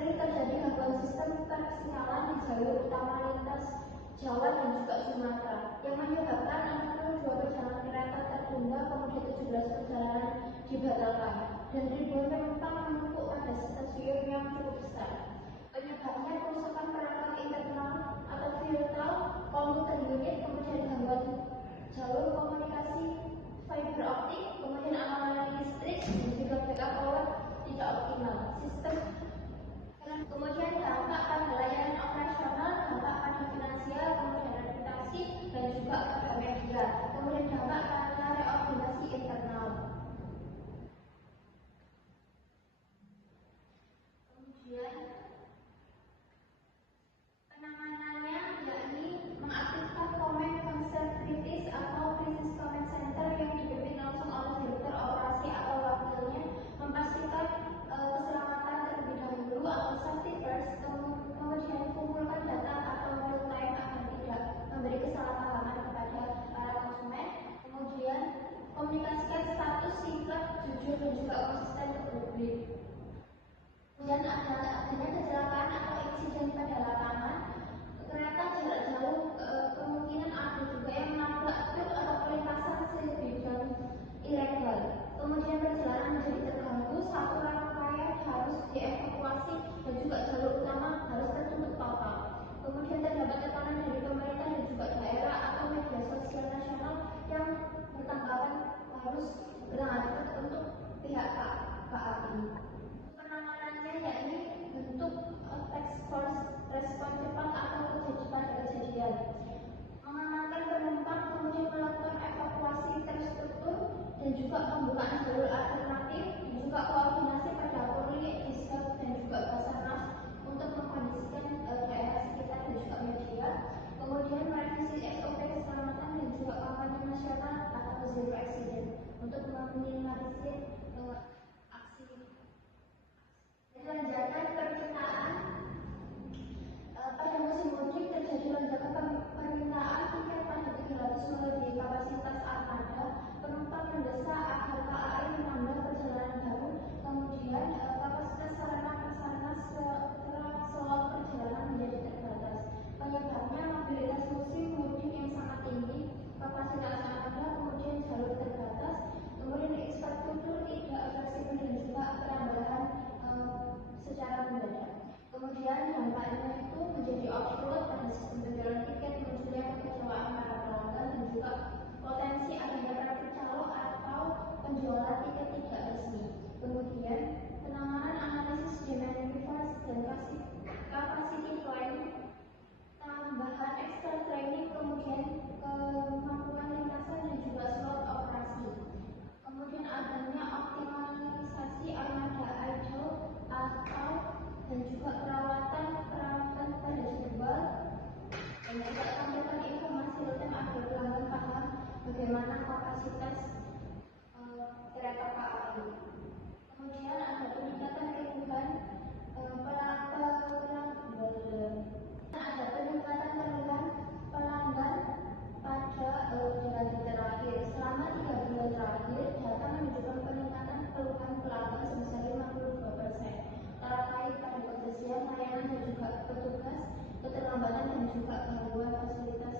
sering terjadi gangguan sistem persinyalan di jalur utama lintas Jawa dan juga Sumatera yang menyebabkan 62 perjalanan kereta tertunda, kemudian 17 perjalanan dibatalkan dan ribuan penumpang menumpuk pada stasiun yang cukup besar. Penyebabnya kerusakan perangkat internal atau vital komuter unit, kemudian gangguan jalur komunikasi fiber optik, kemudian anomali listrik, dan juga backup power tidak optimal. Kemudian dampak pada layanan operasional, dampak pada finansial, kemudian reputasi, dan juga pada media. Kemudian dampak pada reorganisasi internal. Kemudian penanganannya yakni mengaktifkan Command Concern Kritis atau Crisis Command Center yang dipimpin langsung oleh direktur operasi atau wakilnya, memastikan keselamatan terlebih dahulu atau safety first, kemudian kumpulkan data atau real time agar tidak memberi kesalahpahaman kepada para konsumen, kemudian komunikasikan status singkat, jujur, dan juga konsisten ke publik. Kemudian adanya kecelakaan atau insiden pada lapangan, kereta jarak jauh kemungkinan ada juga yang menabrak truk atau perlintasan sebidang ilegal. Kemudian perjalanan menjadi terganggu, satu rangkaian harus dievakuasi dan juga jalur utama harus tertutup total. Kemudian terdapat tekanan dari pemerintah dan juga daerah atau media sosial nasional yang bertanggapan harus berangkat untuk pihak KAI. Penanganannya yakni bentuk task force respon cepat atau kejadian, mengamankan penumpang, kemudian melakukan evakuasi terstruktur dan juga pembukaan jalur alternatif, dan juga koordinasi pada Polri, Diskar, dan juga Basarnas untuk mengkondisikan daerah sekitar dan juga media. Kemudian merevisi SOP keselamatan dan juga kampanye nasional atau zero accident untuk meminimalisir aksi. Lonjakan permintaan pada musim mudik terjadi lonjakan permintaan tiket pada 300 melebihi kapasitas armada, penumpang mendesak agar KAI menambah perjalanan baru, kemudian kapasitas sarana prasarana setelah slot perjalanan menjadi terbatas. Penyebabnya mobilitas musim mudik yang sangat tinggi, kapasitas armada, kemudian jalur terbatas, kemudian infrastruktur tidak fleksibel dan juga penambahan secara mendadak. Kemudian dampaknya itu menjadi overload pada sistem penjualan tiket, munculnya kekecewaan para pelanggan, dan juga potensi adanya praktik calo atau penjualan tiket tidak resmi. Kemudian penanganan analisis demand reverse dan capacity planning, tambahan extra training, kemudian kemampuan lintasan dan juga slot operasi. Kemudian adanya optimalisasi armada idle atau dan juga perawatan peralatan pada jadwal, dan juga tampilkan informasi real-time agar pelanggan paham bagaimana kapasitas kereta KAI. Kemudian ada peningkatan keluhan pelanggan pada bulan terakhir. Selama 3 bulan terakhir, data menunjukkan peningkatan keluhan pelanggan sebesar 52%. Terkait pada kebersihan, layanan dan juga petugas, keterlambatan dan juga gangguan fasilitas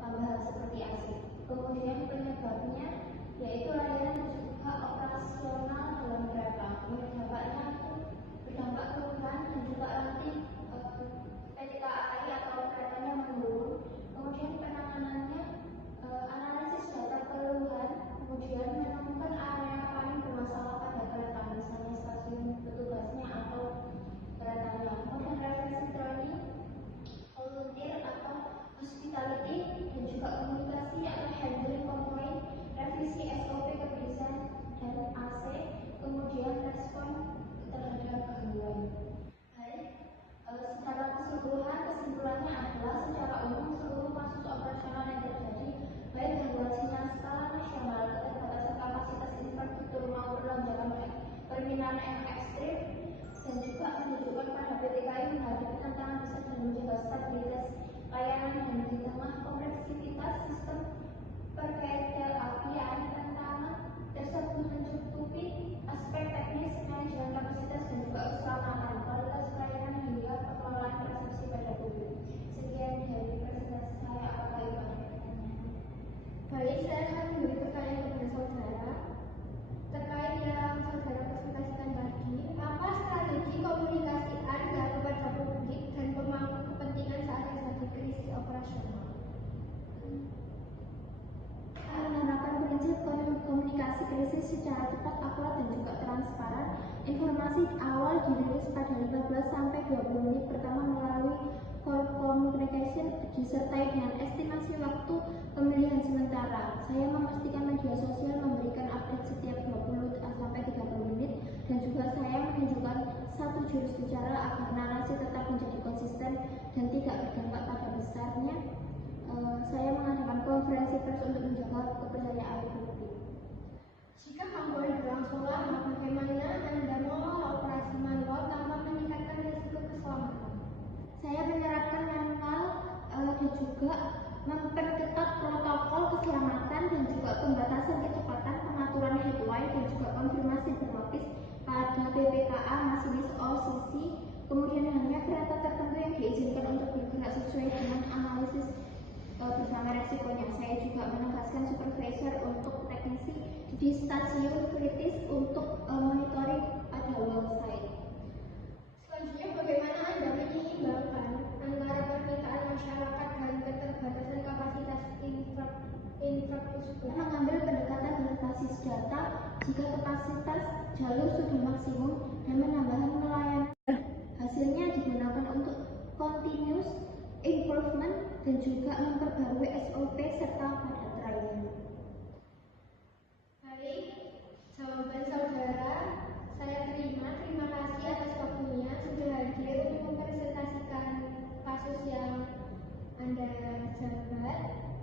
tambahan seperti AC. Kemudian penyebabnya yaitu layanan dan juga operasional dalam kereta. Dampaknya itu berdampak keluhan dan juga nanti PT KAI atau keretanya menurun. Kemudian penanganannya analisis data keluhan, kemudian menemukan area paling bermasalah pada kereta, misalnya stasiun petugasnya atau keretanya. Kemudian refleksi training, volunteer atau hospitality, dan juga komunikasi atau handling komplain, revisi SOP kebersihan secara cepat, akurat, dan juga transparan. Informasi awal dirilis pada 15 sampai 20 menit pertama melalui call communication disertai dengan estimasi waktu pemilihan sementara. Saya memastikan media sosial memberikan update setiap 20 sampai 30 menit dan juga saya menunjukkan satu jurus bicara agar narasi tetap menjadi konsisten dan tidak berdampak pada besarnya. Saya mengadakan konferensi pers untuk menjaga kepercayaan publik. Jika gangguan berlangsung lama, bagaimana Anda mengelola operasi manual tanpa meningkatkan risiko keselamatan? Saya menerapkan manual dan juga memperketat protokol keselamatan dan juga pembatasan kecepatan, pengaturan headway dan juga konfirmasi berlapis pada BPKA masinis OCC. Kemudian hanya kereta tertentu yang diizinkan untuk bergerak sesuai dengan analisis bersama resikonya. Saya juga menugaskan supervisor untuk teknisi di stasiun kritis untuk monitoring pada website. Selanjutnya, bagaimana Anda menyeimbangkan antara permintaan masyarakat dan keterbatasan kapasitas infrastruktur? Mengambil pendekatan berbasis data jika kapasitas jalur sudah maksimum dan menambahkan pelayanan. Hasilnya digunakan untuk continuous improvement dan juga memperbarui SOP serta pada training. Baik, jawaban saudara saya terima. Terima kasih atas waktunya sudah hadir untuk mempresentasikan kasus yang Anda jabat.